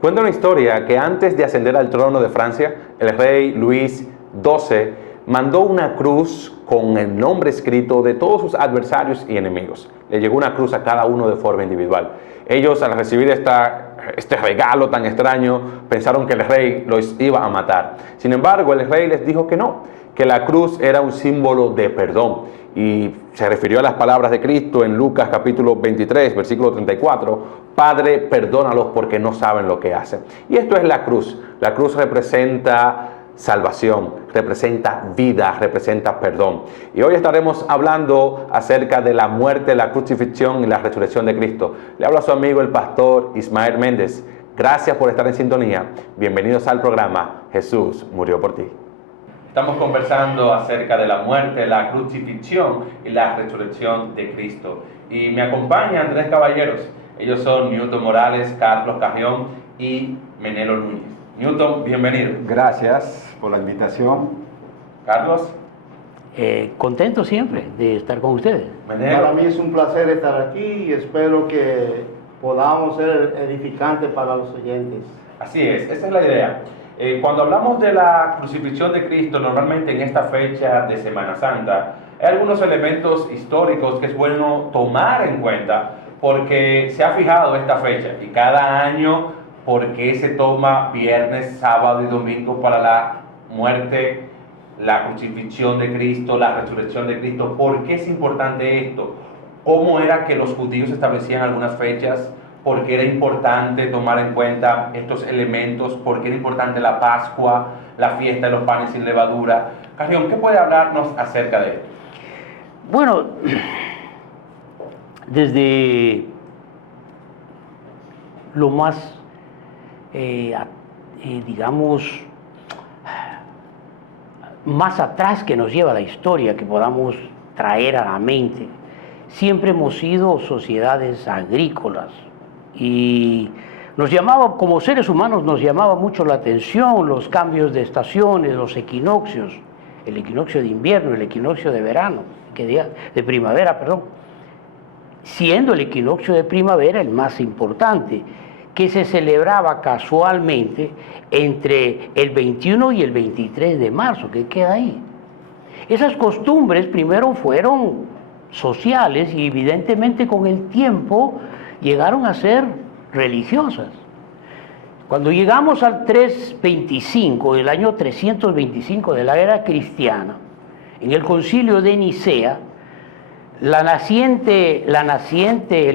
Cuenta una historia que antes de ascender al trono de Francia, el rey Luis XII mandó una cruz con el nombre escrito de todos sus adversarios y enemigos. Le llegó una cruz a cada uno de forma individual. Ellos, al recibir este regalo tan extraño, pensaron que el rey los iba a matar. Sin embargo, el rey les dijo que no, que la cruz era un símbolo de perdón. Y se refirió a las palabras de Cristo en Lucas capítulo 23, versículo 34, Padre, perdónalos porque no saben lo que hacen. Y esto es la cruz. La cruz representa salvación, representa vida, representa perdón. Y hoy estaremos hablando acerca de la muerte, la crucifixión y la resurrección de Cristo. Le habla a su amigo el pastor Ismael Méndez. Gracias por estar en sintonía. Bienvenidos al programa Jesús murió por ti. Estamos conversando acerca de la muerte, la crucifixión y la resurrección de Cristo. Y me acompañan tres caballeros. Ellos son Newton Morales, Carlos Carrión y Menelo Núñez. Newton, bienvenido. Gracias por la invitación. Carlos. Contento siempre de estar con ustedes. Menelo. Para mí es un placer estar aquí y espero que podamos ser edificantes para los oyentes. Así es, esa es la idea. Cuando hablamos de la crucifixión de Cristo, normalmente en esta fecha de Semana Santa, hay algunos elementos históricos que es bueno tomar en cuenta porque se ha fijado esta fecha y cada año por qué se toma viernes, sábado y domingo para la muerte, la crucifixión de Cristo, la resurrección de Cristo. ¿Por qué es importante esto? ¿Cómo era que los judíos establecían algunas fechas? ¿Por qué era importante tomar en cuenta estos elementos? ¿Por qué era importante la Pascua, la fiesta de los panes sin levadura? Carrión, ¿qué puede hablarnos acerca de esto? Bueno, desde lo más, digamos, más atrás que nos lleva la historia, que podamos traer a la mente, siempre hemos sido sociedades agrícolas. Y nos llamaba, como seres humanos, nos llamaba mucho la atención los cambios de estaciones, los equinoccios, el equinoccio de invierno, el equinoccio de verano, de primavera, perdón, siendo el equinoccio de primavera el más importante, que se celebraba casualmente entre el 21 y el 23 de marzo, que queda ahí. Esas costumbres primero fueron sociales y evidentemente con el tiempo llegaron a ser religiosas. Cuando llegamos al 325, el año 325 de la era cristiana, en el concilio de Nicea, el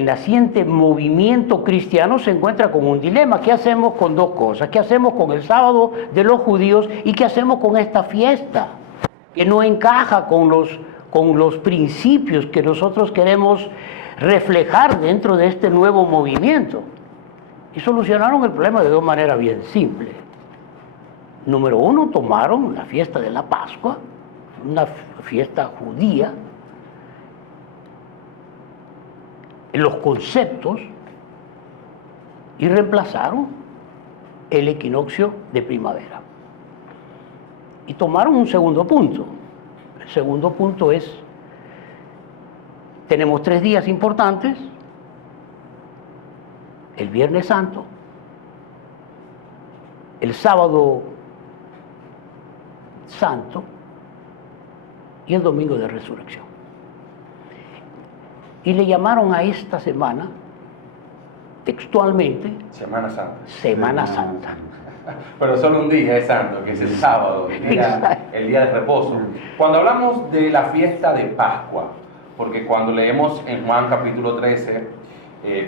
naciente movimiento cristiano se encuentra con un dilema. ¿Qué hacemos con dos cosas? ¿Qué hacemos con el sábado de los judíos y qué hacemos con esta fiesta? Que no encaja con los principios que nosotros queremos reflejar dentro de este nuevo movimiento. Y solucionaron el problema de dos maneras bien simples. Número uno, tomaron la fiesta de la Pascua, una fiesta judía, en los conceptos, y reemplazaron el equinoccio de primavera. Y tomaron un segundo punto. El segundo punto es: tenemos 3 días importantes, el Viernes Santo, el Sábado Santo y el Domingo de Resurrección. Y le llamaron a esta semana, textualmente, Semana Santa. Semana Santa. Pero solo un día es santo, que es el sábado, el día de reposo. Cuando hablamos de la fiesta de Pascua, porque cuando leemos en Juan capítulo 13,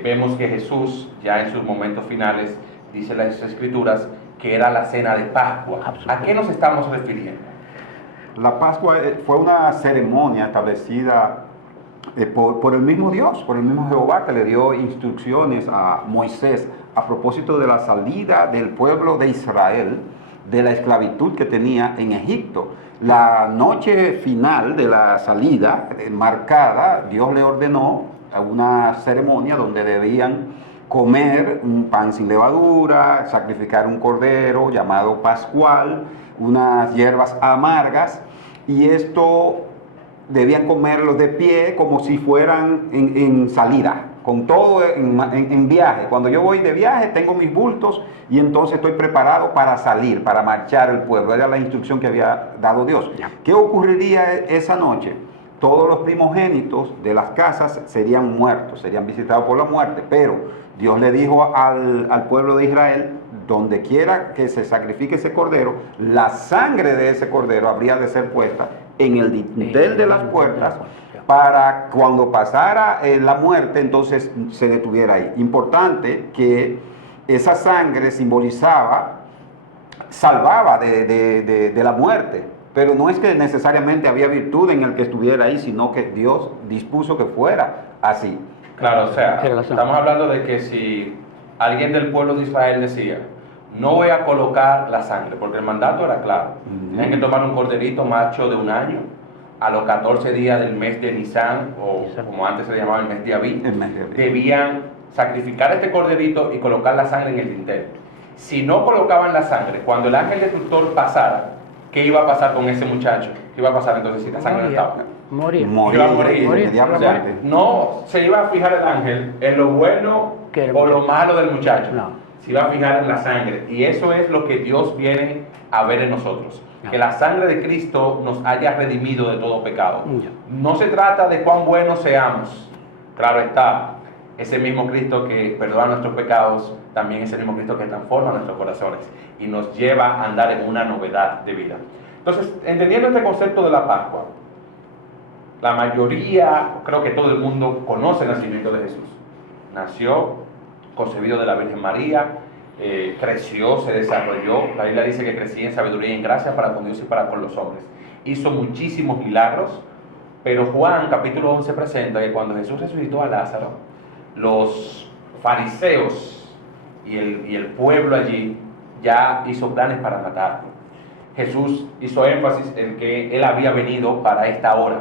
vemos que Jesús, ya en sus momentos finales, dice las Escrituras, que era la cena de Pascua. ¿A qué nos estamos refiriendo? La Pascua fue una ceremonia establecida por el mismo Dios, por el mismo Jehová, que le dio instrucciones a Moisés a propósito de la salida del pueblo de Israel de la esclavitud que tenía en Egipto. La noche final de la salida marcada, Dios le ordenó una ceremonia donde debían comer un pan sin levadura, sacrificar un cordero llamado pascual, unas hierbas amargas, y esto debían comerlos de pie como si fueran en salida, con todo en viaje. Cuando yo voy de viaje, tengo mis bultos y entonces estoy preparado para salir, para marchar el pueblo. Era la instrucción que había dado Dios. ¿Qué ocurriría esa noche? Todos los primogénitos de las casas serían muertos, serían visitados por la muerte, pero Dios le dijo al pueblo de Israel, donde quiera que se sacrifique ese cordero, la sangre de ese cordero habría de ser puesta en el dintel de las puertas para cuando pasara la muerte, entonces se detuviera ahí. Importante que esa sangre salvaba de la muerte. Pero no es que necesariamente había virtud en el que estuviera ahí, sino que Dios dispuso que fuera así. Claro, o sea, estamos hablando de que si alguien del pueblo de Israel decía, no voy a colocar la sangre, porque el mandato era claro, tenían que tomar un corderito macho de 1 año, a los 14 días del mes de Nisan, o como antes se le llamaba el mes de Abib, debían sacrificar este corderito y colocar la sangre en el dintel. Si no colocaban la sangre, cuando el ángel destructor pasara, ¿qué iba a pasar con ese muchacho? ¿Qué iba a pasar entonces si la sangre no estaba? Morir. Iba a morir. O sea, no se iba a fijar el ángel en lo bueno o lo malo del muchacho. No. Se iba a fijar en la sangre. Y eso es lo que Dios viene a ver en nosotros. No. Que la sangre de Cristo nos haya redimido de todo pecado. No se trata de cuán buenos seamos. Claro está, ese mismo Cristo que perdona nuestros pecados, también es el mismo Cristo que transforma nuestros corazones y nos lleva a andar en una novedad de vida. Entonces, entendiendo este concepto de la Pascua, la mayoría, creo que todo el mundo conoce el nacimiento de Jesús. Nació, concebido de la Virgen María, creció, se desarrolló. La Biblia dice que crecía en sabiduría y en gracia para con Dios y para con los hombres. Hizo muchísimos milagros, pero Juan capítulo 11 presenta que cuando Jesús resucitó a Lázaro, los fariseos y el pueblo allí ya hizo planes para matarlo. Jesús hizo énfasis en que él había venido para esta hora.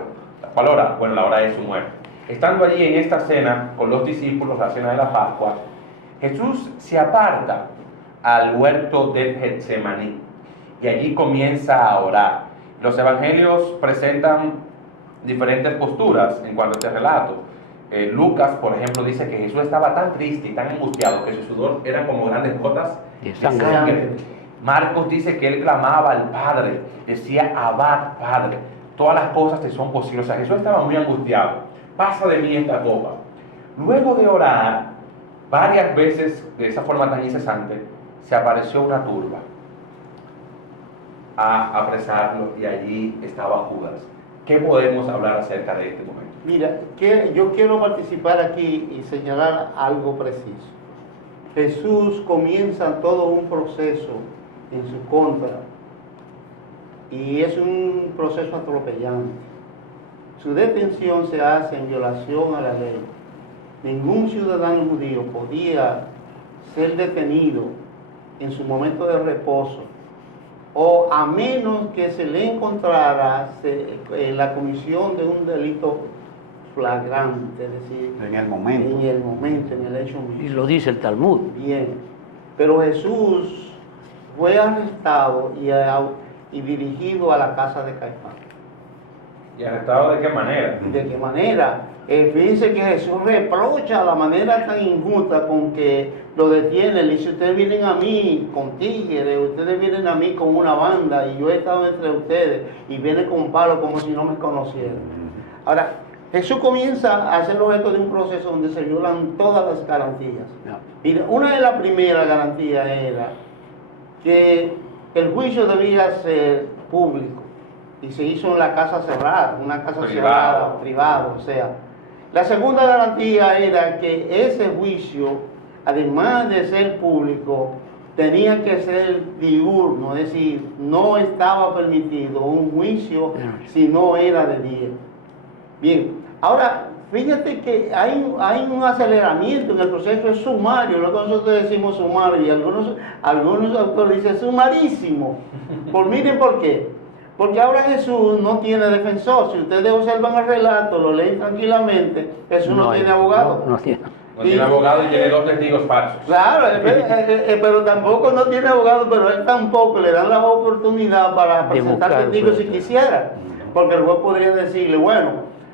¿Cuál hora? Bueno, la hora de su muerte. Estando allí en esta cena con los discípulos, la cena de la Pascua, Jesús se aparta al huerto del Getsemaní y allí comienza a orar. Los evangelios presentan diferentes posturas en cuanto a este relato. Lucas, por ejemplo, dice que Jesús estaba tan triste y tan angustiado que su sudor eran como grandes gotas de sangre. Marcos dice que él clamaba al Padre, decía, Abba, Padre, todas las cosas te son posibles. O sea, Jesús estaba muy angustiado. Pasa de mí esta copa. Luego de orar, varias veces, de esa forma tan incesante, se apareció una turba a apresarlo y allí estaba Judas. ¿Qué podemos hablar acerca de este momento? Mira, yo quiero participar aquí y señalar algo preciso. Jesús comienza todo un proceso en su contra y es un proceso atropellante. Su detención se hace en violación a la ley. Ningún ciudadano judío podía ser detenido en su momento de reposo o a menos que se le encontrara la comisión de un delito flagrante, es decir, En el momento, en el hecho mismo. Y lo dice el Talmud. Bien, pero Jesús fue arrestado y dirigido a la casa de Caifás. ¿Y arrestado de qué manera? ¿De qué manera? Fíjense que Jesús reprocha la manera tan injusta con que lo detiene. Le dice, ustedes vienen a mí con tigres, ustedes vienen a mí con una banda y yo he estado entre ustedes y vienen con palos como si no me conocieran. Ahora, Jesús comienza a ser objeto de un proceso donde se violan todas las garantías. Y una de las primeras garantías era que el juicio debía ser público y se hizo en la casa cerrada, una casa cerrada, privada, o sea. La segunda garantía era que ese juicio, además de ser público, tenía que ser diurno, es decir, no estaba permitido un juicio si no era de día. Bien, ahora, fíjate que hay un aceleramiento en el proceso, es sumario, lo que nosotros decimos sumario, y algunos autores dicen sumarísimo. Miren por qué. Porque ahora Jesús no tiene defensor. Si ustedes observan el relato, lo leen tranquilamente, Jesús no tiene abogado. No tiene. No tiene abogado y tiene 2 testigos falsos. Claro, pero tampoco no tiene abogado, pero él tampoco le dan la oportunidad para presentar testigos si quisiera. Porque el juez podría decirle, bueno,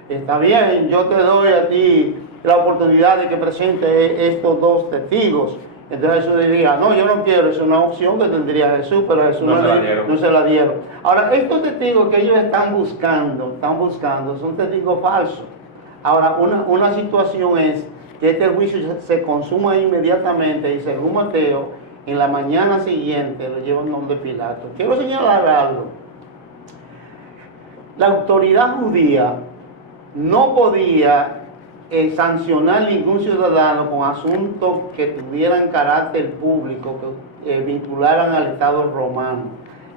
está bien, yo te doy a ti la oportunidad de que presente estos dos testigos. Entonces Jesús diría, no, yo no quiero, es una opción que tendría Jesús, pero Jesús No se la dieron. no se la dieron. Ahora, estos testigos que ellos están buscando, son testigos falsos. Ahora, una situación es que este juicio se consuma inmediatamente y según Mateo, en la mañana siguiente lo llevan donde Pilato. Quiero señalar algo. La autoridad judía no podía sancionar ningún ciudadano con asuntos que tuvieran carácter público, que vincularan al Estado romano.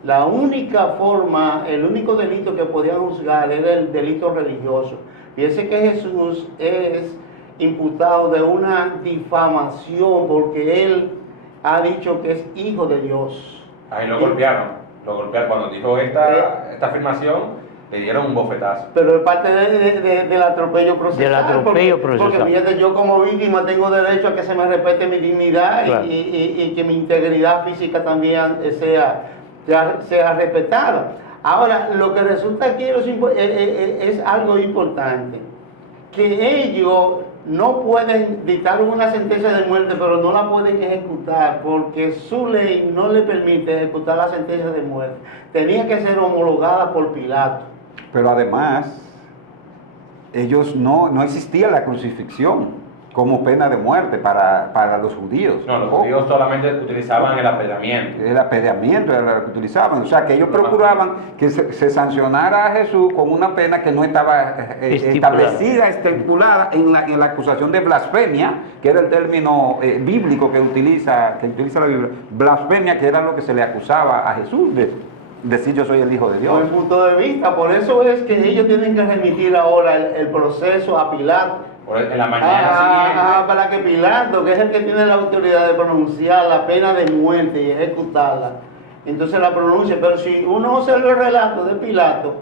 La única forma, el único delito que podían juzgar era el delito religioso. Fíjense que Jesús es imputado de una difamación porque él ha dicho que es hijo de Dios. Ahí lo golpearon. Cuando dijo esta afirmación, le dieron un bofetazo. Pero es parte del atropello procesal. Del atropello procesal. Porque fíjate, yo como víctima tengo derecho a que se me respete mi dignidad, Claro. y que mi integridad física también sea respetada. Ahora, lo que resulta aquí es algo importante, que ellos no pueden dictar una sentencia de muerte, pero no la pueden ejecutar porque su ley no le permite ejecutar la sentencia de muerte. Tenía que ser homologada por Pilato. Pero además, no existía la crucifixión como pena de muerte para los judíos. No, los judíos solamente utilizaban el apedreamiento. El apedreamiento era lo que utilizaban. O sea, que ellos procuraban que se sancionara a Jesús con una pena que no estaba establecida, estipulada en la acusación de blasfemia, que era el término bíblico que utiliza la Biblia. Blasfemia, que era lo que se le acusaba a Jesús de decir yo soy el Hijo de Dios. Desde mi punto de vista, por eso es que ellos tienen que remitir ahora el proceso a Pilato. En la mañana siguiente. Para que Pilato, que es el que tiene la autoridad de pronunciar la pena de muerte y ejecutarla, entonces la pronuncia. Pero si uno observa el relato de Pilato,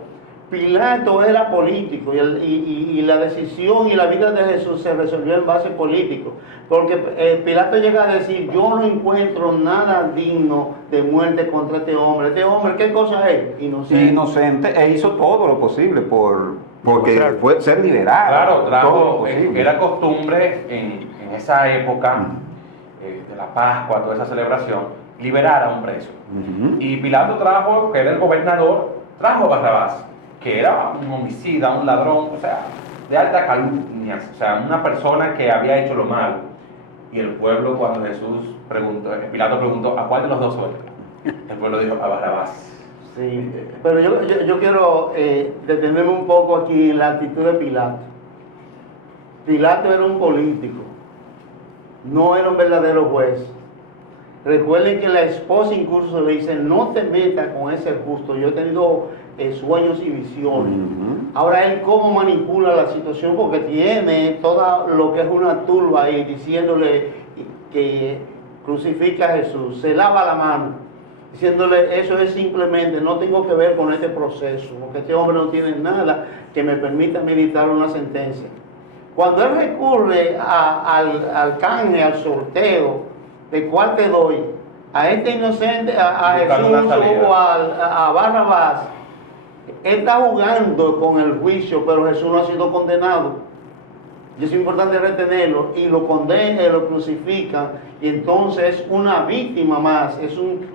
Pilato era político y la decisión y la vida de Jesús se resolvió en base político. Porque Pilato llega a decir, yo no encuentro nada digno de muerte contra este hombre. Este hombre, ¿qué cosa es? Inocente, e hizo todo lo posible porque Claro. fue ser liberado. Claro, todo lo posible. era costumbre en esa época de la Pascua, toda esa celebración, liberar a un preso. Ujú. Y Pilato trajo, que era el gobernador, trajo a Barrabás, que era un homicida, un ladrón, o sea, de alta calumnia, o sea, una persona que había hecho lo malo. Y el pueblo, cuando Pilato preguntó, ¿a cuál de los dos suelta? El pueblo dijo, a Barrabás. Sí, pero yo quiero detenerme un poco aquí en la actitud de Pilato. Pilato era un político, no era un verdadero juez. Recuerden que la esposa incluso le dice, no te metas con ese justo, yo he tenido sueños y visiones. Ujú. Ahora él cómo manipula la situación, porque tiene todo lo que es una turba ahí diciéndole que crucifica a Jesús, se lava la mano, diciéndole eso es simplemente, no tengo que ver con este proceso, porque este hombre no tiene nada que me permita meditar una sentencia. Cuando él recurre al canje, al sorteo, de cuál te doy, a este inocente, a Buscando Jesús una salida. o a Barrabás, él está jugando con el juicio, pero Jesús no ha sido condenado. Y es importante retenerlo, y lo condenan, lo crucifican, y entonces es una víctima más, es un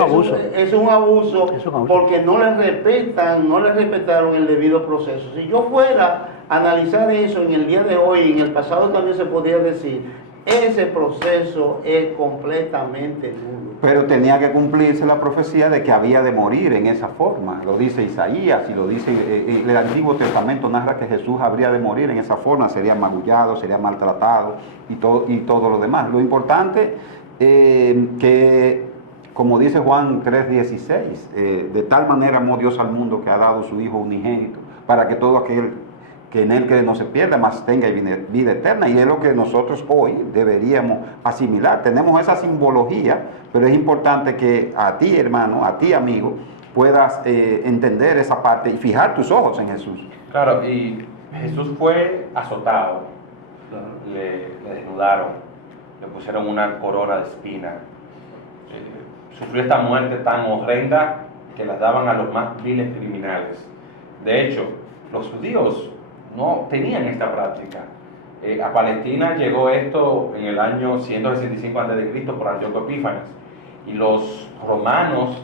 abuso. Es un abuso Es un abuso. porque no le respetaron el debido proceso. Si yo fuera a analizar eso en el día de hoy, en el pasado también se podría decir, ese proceso es completamente nulo. Pero tenía que cumplirse la profecía de que había de morir en esa forma. Lo dice Isaías y lo dice el Antiguo Testamento, narra que Jesús habría de morir en esa forma, sería magullado, sería maltratado y todo lo demás. Lo importante que, como dice Juan 3:16, de tal manera amó Dios al mundo que ha dado su Hijo unigénito, para que todo aquel que en él cree no se pierda, mas tenga vida eterna. Y es lo que nosotros hoy deberíamos asimilar. Tenemos esa simbología, pero es importante que a ti, hermano, a ti, amigo, puedas entender esa parte y fijar tus ojos en Jesús. Claro, y Jesús fue azotado, le desnudaron, le pusieron una corona de espina, sufrió esta muerte tan horrenda que las daban a los más viles criminales. De hecho, los judíos no tenían esta práctica. A Palestina llegó esto en el año 165 a.C. por Antíoco Epífanes. Y los romanos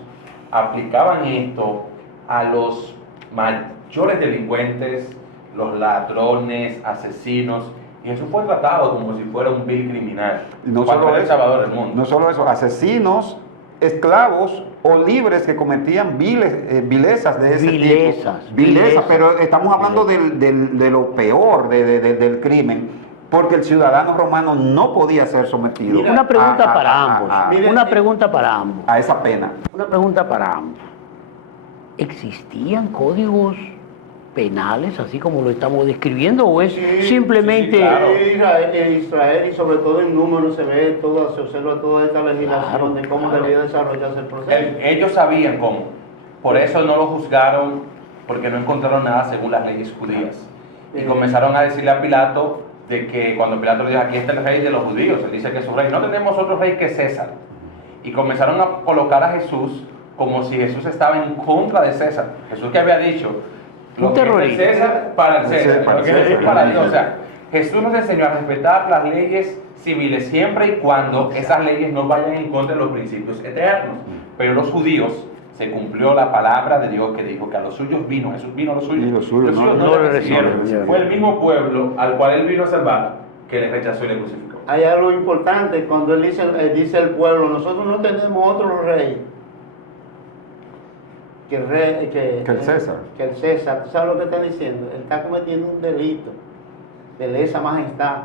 aplicaban esto a los mayores delincuentes, los ladrones, asesinos. Y Jesús fue tratado como si fuera un vil criminal. Y no cuando solo era el eso, Salvador del mundo. no solo eso, asesinos, esclavos o libres que cometían vilezas de ese Vilezas, tipo. vilezas. Pero estamos hablando de lo peor del crimen, porque el ciudadano romano no podía ser sometido Mira, Una pregunta para ambos. Mire, Una pregunta para ambos. a esa pena. Una pregunta para ambos. ¿Existían códigos penales así como lo estamos describiendo o es Sí, simplemente... sí, claro. En Israel y sobre todo en números se ve todo, se observa toda esta legislación Claro, de cómo claro. debía desarrollarse el proceso. Ellos sabían cómo. Por eso no lo juzgaron, porque no encontraron nada según las leyes judías. Y comenzaron a decirle a Pilato de que cuando Pilato le dijo, aquí está el rey de los judíos, él dice que es su rey, no tenemos otro rey que César. Y comenzaron a colocar a Jesús como si Jesús estaba en contra de César. Jesús que había dicho, lo Un que es del terrorista. César para el César, lo que es del César para Dios. O sea, Jesús nos enseñó a respetar las leyes civiles siempre y cuando esas leyes no vayan en contra de los principios eternos. Pero los judíos, se cumplió la palabra de Dios que dijo que a los suyos vino, Jesús vino a los suyos, Y los suyos no le le recibieron. Fue el mismo pueblo al cual él vino a salvar que le rechazó y le crucificó. Hay algo importante cuando él dice el pueblo, nosotros no tenemos otro rey que el César. Que el César. ¿Tú sabes lo que está diciendo? Él está cometiendo un delito de lesa majestad.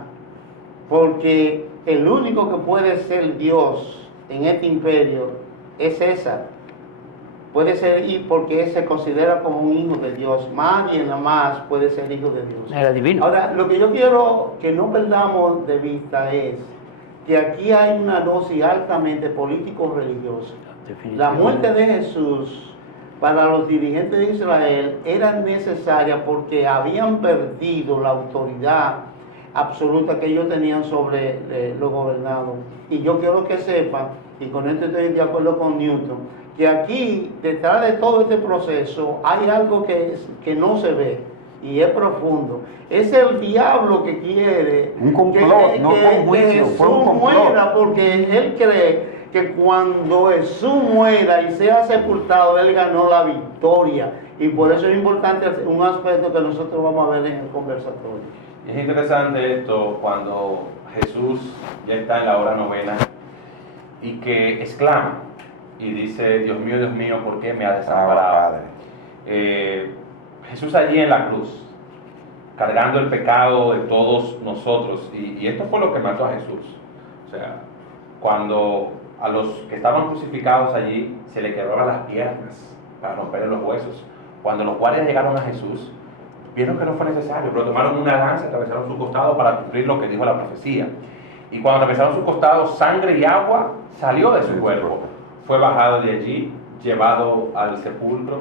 Porque el único que puede ser Dios en este imperio es César. Puede ser porque él se considera como un hijo de Dios. Nadie nada más puede ser hijo de Dios. Era divino. Ahora, lo que yo quiero que no perdamos de vista es que aquí hay una dosis altamente político-religiosa. La muerte de Jesús para los dirigentes de Israel era necesaria porque habían perdido la autoridad absoluta que ellos tenían sobre los gobernados. Y yo quiero que sepan, y con esto estoy de acuerdo con Newton, que aquí, detrás de todo este proceso, hay algo que no se ve y es profundo. Es el diablo que quiere Un complot, no fue un juicio, Jesús fue un complot. muera, porque él cree que cuando Jesús muera y sea sepultado, él ganó la victoria. Y por eso es importante un aspecto que nosotros vamos a ver en el conversatorio. Es interesante esto cuando Jesús ya está en la hora novena y que exclama y dice, Dios mío, ¿por qué me ha desamparado? Jesús allí en la cruz, cargando el pecado de todos nosotros, y esto fue lo que mató a Jesús. O sea, cuando a los que estaban crucificados allí se le quebraban las piernas para romperle los huesos, cuando los guardias llegaron a Jesús, vieron que no fue necesario, pero tomaron una lanza y atravesaron su costado para cumplir lo que dijo la profecía. Y cuando atravesaron su costado, sangre y agua salió de su cuerpo. Fue bajado de allí, llevado al sepulcro.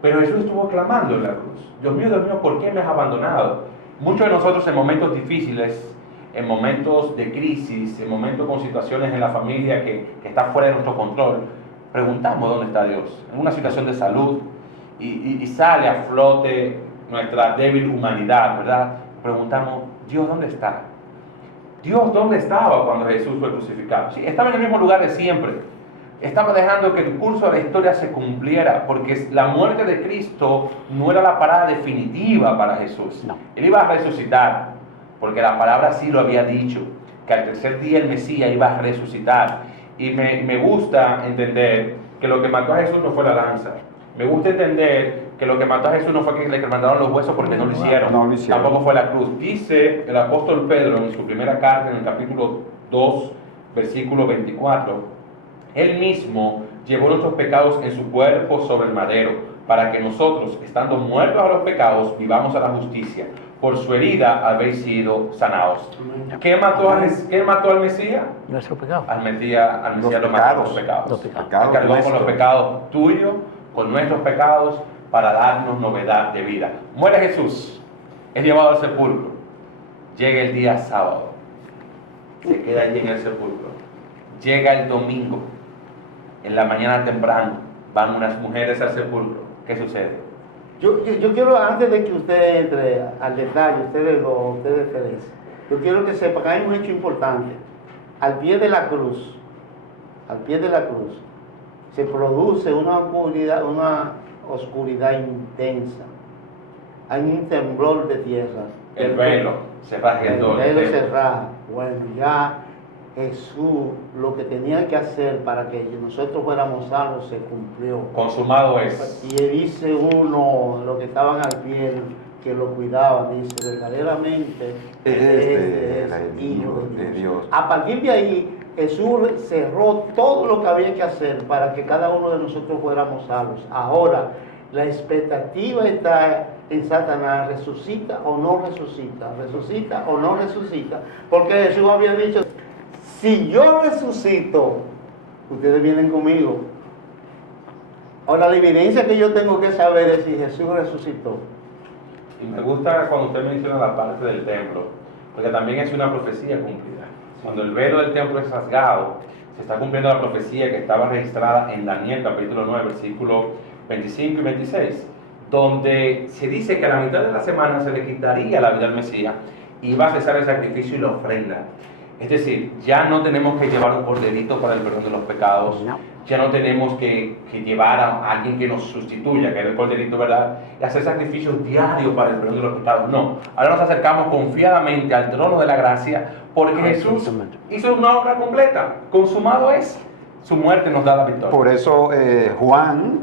Pero Jesús estuvo clamando en la cruz. Dios mío, ¿por qué me has abandonado? Muchos de nosotros en momentos difíciles, en momentos de crisis, en momentos con situaciones en la familia que está fuera de nuestro control, preguntamos dónde está Dios. En una situación de salud y sale a flote nuestra débil humanidad, ¿verdad? Preguntamos, Dios, ¿dónde está? Dios, ¿dónde estaba cuando Jesús fue crucificado? Sí, estaba en el mismo lugar de siempre. Estaba dejando que el curso de la historia se cumpliera, porque la muerte de Cristo no era la parada definitiva para Jesús. No. Él iba a resucitar, porque la palabra sí lo había dicho, que al tercer día el Mesías iba a resucitar. Y me gusta entender que lo que mató a Jesús no fue la lanza. Me gusta entender que lo que mató a Jesús no fue que le mandaron los huesos porque no lo hicieron. No lo hicieron. Tampoco fue la cruz. Dice el apóstol Pedro en su primera carta, en el capítulo 2, versículo 24, Él mismo llevó nuestros pecados en su cuerpo sobre el madero, para que nosotros, estando muertos a los pecados, vivamos a la justicia. Por su herida habéis sido sanados. ¿Qué mató al Mesías? Nuestro pecado. Al Mesías lo mató los pecados. Los pecados. Él cargó con los pecados tuyos, con nuestros pecados, para darnos novedad de vida. Muere Jesús, es llevado al sepulcro. Llega el día sábado, se queda allí en el sepulcro. Llega el domingo, en la mañana temprano, van unas mujeres al sepulcro. ¿Qué sucede? Yo quiero, antes de que usted entre al detalle, ustedes tres, Yo quiero que sepa que hay un hecho importante. Al pie de la cruz, se produce una oscuridad intensa. Hay un temblor de tierra. El velo se rasga en todo. El velo se rasga. Bueno, ya Jesús lo que tenía que hacer para que nosotros fuéramos salvos se cumplió. Consumado es. Y dice uno, los que estaban al pie, que lo cuidaban, dice, verdaderamente, Este es el Hijo de Dios. A partir de ahí, Jesús cerró todo lo que había que hacer para que cada uno de nosotros fuéramos salvos. Ahora, la expectativa está en Satanás, resucita o no resucita, porque Jesús había dicho, si yo resucito, ustedes vienen conmigo. Ahora, la evidencia que yo tengo que saber es si Jesús resucitó. Y me gusta cuando usted menciona la parte del templo, porque también es una profecía cumplida. Cuando el velo del templo es rasgado, se está cumpliendo la profecía que estaba registrada en Daniel capítulo 9, versículos 25 y 26, donde se dice que a la mitad de la semana se le quitaría la vida al Mesías y iba a cesar el sacrificio y la ofrenda. Es decir, ya no tenemos que llevar un corderito para el perdón de los pecados, No. ya no tenemos que llevar a alguien que nos sustituya, que es el corderito, ¿verdad? Y hacer sacrificios diarios para el perdón de los pecados. No, ahora nos acercamos confiadamente al trono de la gracia porque Jesús hizo una obra completa, consumado es. Su muerte nos da la victoria. Por eso Juan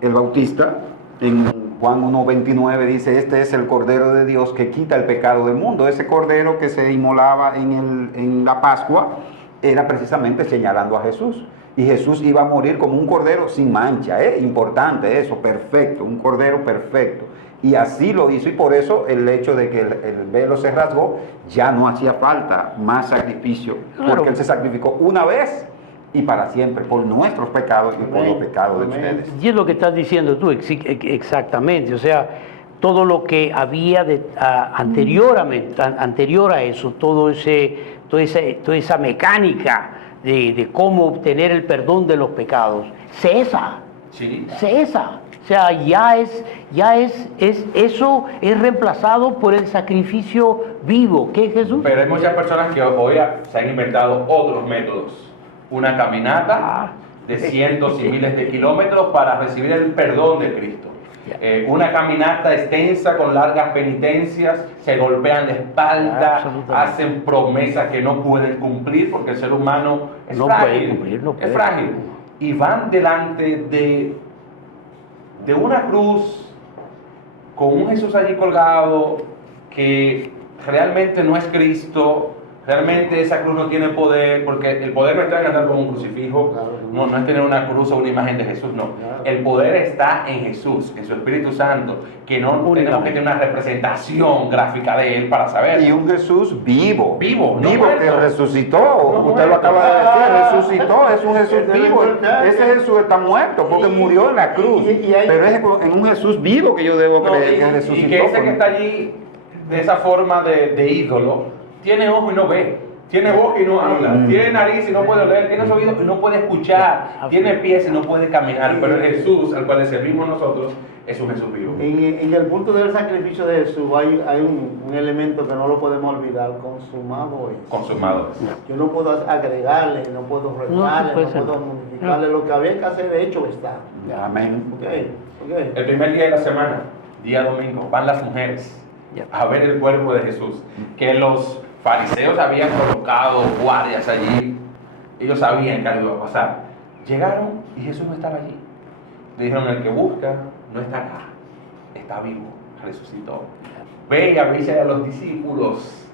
el Bautista en Juan 1:29 dice, este es el Cordero de Dios que quita el pecado del mundo. Ese Cordero que se inmolaba en la Pascua era precisamente señalando a Jesús. Y Jesús iba a morir como un Cordero sin mancha, importante eso, perfecto, un Cordero perfecto. Y así lo hizo, y por eso el hecho de que el velo se rasgó, ya no hacía falta más sacrificio, porque Él se sacrificó una vez y para siempre, por nuestros pecados y por los pecados de ustedes. Y es lo que estás diciendo tú, exactamente. O sea, todo lo que había anterior a eso, toda esa mecánica de cómo obtener el perdón de los pecados, cesa. Sí. Cesa. O sea, eso es reemplazado por el sacrificio vivo, que es Jesús. Pero hay muchas personas que hoy se han inventado otros métodos. Una caminata de cientos y miles de kilómetros para recibir el perdón de Cristo. Una caminata extensa con largas penitencias, se golpean la espalda, hacen promesas que no pueden cumplir porque el ser humano es frágil. Es frágil. Y van delante de una cruz con un Jesús allí colgado que realmente no es Cristo. Realmente esa cruz no tiene poder, porque el poder no está en andar con un crucifijo, no es tener una cruz o una imagen de Jesús, no. El poder está en Jesús, en su Espíritu Santo, que no tenemos que tener una representación gráfica de Él para saber. Y un Jesús vivo, vivo que resucitó. Usted lo acaba de decir, resucitó, es un Jesús vivo. Ese Jesús está muerto porque murió en la cruz. Pero es en un Jesús vivo que yo debo creer que resucitó. Y que ese que está allí, de esa forma de ídolo, tiene ojo y no ve, tiene boca y no habla, tiene nariz y no puede oler, tiene oídos y no puede escuchar, tiene pies y no puede caminar, pero el Jesús al cual le servimos nosotros es un Jesús vivo. En el punto del sacrificio de Jesús hay un elemento que no lo podemos olvidar, consumado es. Consumado es. Yo no puedo agregarle, no puedo restarle, no puedo modificarle, lo que había que hacer de hecho está. Amén. Okay. El primer día de la semana, día domingo, van las mujeres a ver el cuerpo de Jesús, que los fariseos habían colocado guardias allí, ellos sabían que algo iba a pasar. Llegaron y Jesús no estaba allí. Le dijeron, el que busca no está acá, está vivo, resucitó. Ve y avisa a los discípulos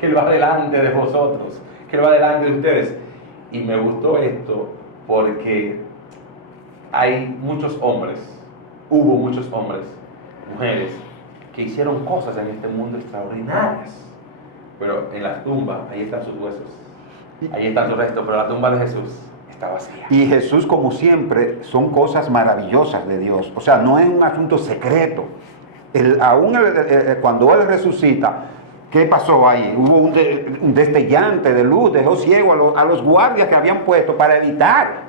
que Él va delante de vosotros, que Él va delante de ustedes. Y me gustó esto porque hay muchos hombres, hubo muchos hombres, mujeres, que hicieron cosas en este mundo extraordinarias. Pero en la tumba, ahí están sus huesos, ahí están sus restos, pero la tumba de Jesús está vacía. Y Jesús, como siempre, son cosas maravillosas de Dios. O sea, no es un asunto secreto. Cuando Él resucita, ¿qué pasó ahí? Hubo un destellante de luz, dejó ciego a los guardias que habían puesto para evitar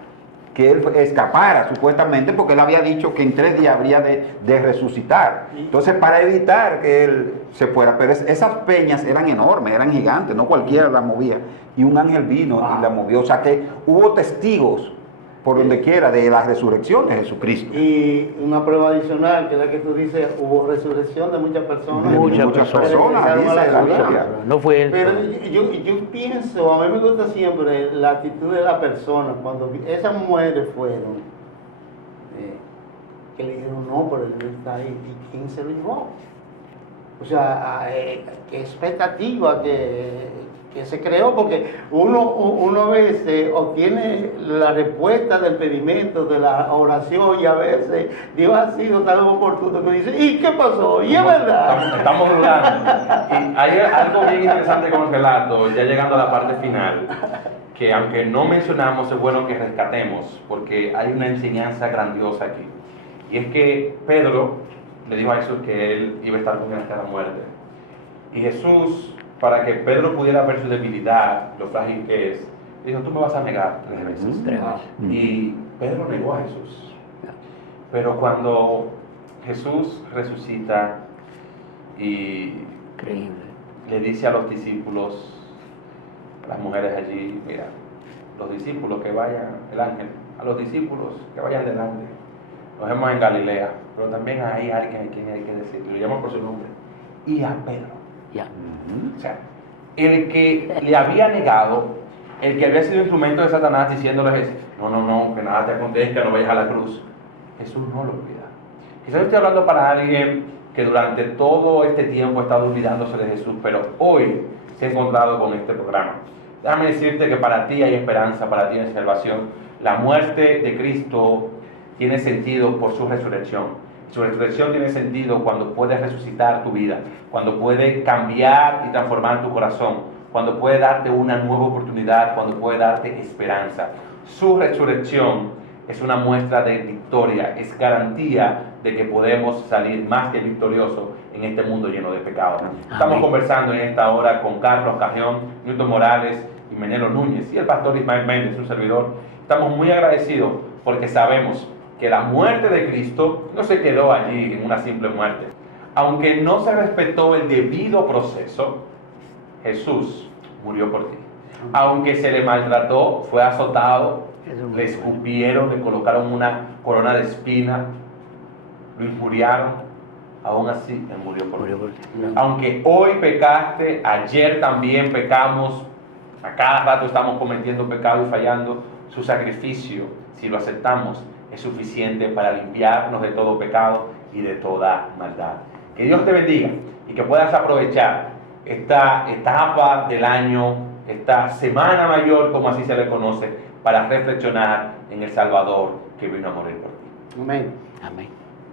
que él escapara supuestamente, porque él había dicho que en 3 días habría de resucitar. Entonces, para evitar que él se fuera, pero esas peñas eran enormes, eran gigantes, no cualquiera las movía, y un ángel vino y la movió. O sea que hubo testigos por donde quiera de la resurrección de Jesucristo. Y una prueba adicional, que es la que tú dices, hubo resurrección de muchas personas. Muchas personas, dice la Biblia. No fue él. Pero yo pienso, a mí me gusta siempre la actitud de la persona, cuando esas mujeres fueron, que le dijeron, no, pero él no está ahí, ¿y quién se lo llevó? O sea, qué expectativa que se creó, porque uno a veces obtiene la respuesta del pedimento, de la oración, y a veces Dios ha sido tan oportuno que dice, ¿y qué pasó? ¿Y es verdad? Estamos dudando. Y hay algo bien interesante con el relato, ya llegando a la parte final, que aunque no mencionamos, es bueno que rescatemos, porque hay una enseñanza grandiosa aquí. Y es que Pedro le dijo a Jesús que él iba a estar con él hasta la muerte. Y Jesús, para que Pedro pudiera ver su debilidad, lo frágil que es, dijo, tú me vas a negar 3 veces. 3 veces. Y Pedro negó a Jesús. Pero cuando Jesús resucita y Increíble. le dice a los discípulos, a las mujeres allí, mira, los discípulos que vayan, el ángel, a los discípulos que vayan delante. Nos vemos en Galilea, pero también hay alguien a quien hay que decir, lo llaman por su nombre, y a Pedro. Ya. O sea, el que le había negado, el que había sido instrumento de Satanás diciéndole, no, que nada te acontezca, no vayas a la cruz. Jesús no lo olvida. Quizás estoy hablando para alguien que durante todo este tiempo ha estado olvidándose de Jesús, pero hoy se ha encontrado con este programa. Déjame decirte que para ti hay esperanza, para ti hay salvación. La muerte de Cristo tiene sentido por su resurrección. Su resurrección tiene sentido cuando puede resucitar tu vida, cuando puede cambiar y transformar tu corazón, cuando puede darte una nueva oportunidad, cuando puede darte esperanza. Su resurrección es una muestra de victoria, es garantía de que podemos salir más que victoriosos en este mundo lleno de pecados. Estamos conversando en esta hora con Carlos Cajón, Newton Morales y Menelo Núñez y el pastor Ismael Méndez, su servidor. Estamos muy agradecidos porque sabemos que la muerte de Cristo no se quedó allí en una simple muerte. Aunque no se respetó el debido proceso, Jesús murió por ti. Aunque se le maltrató, fue azotado, le escupieron, le colocaron una corona de espina, lo injuriaron, aún así Él murió por ti. Aunque hoy pecaste, ayer también pecamos, a cada rato estamos cometiendo pecado y fallando, su sacrificio, si lo aceptamos, es suficiente para limpiarnos de todo pecado y de toda maldad. Que Dios te bendiga y que puedas aprovechar esta etapa del año, esta semana mayor, como así se le conoce, para reflexionar en el Salvador que vino a morir por ti. Amén. Amén.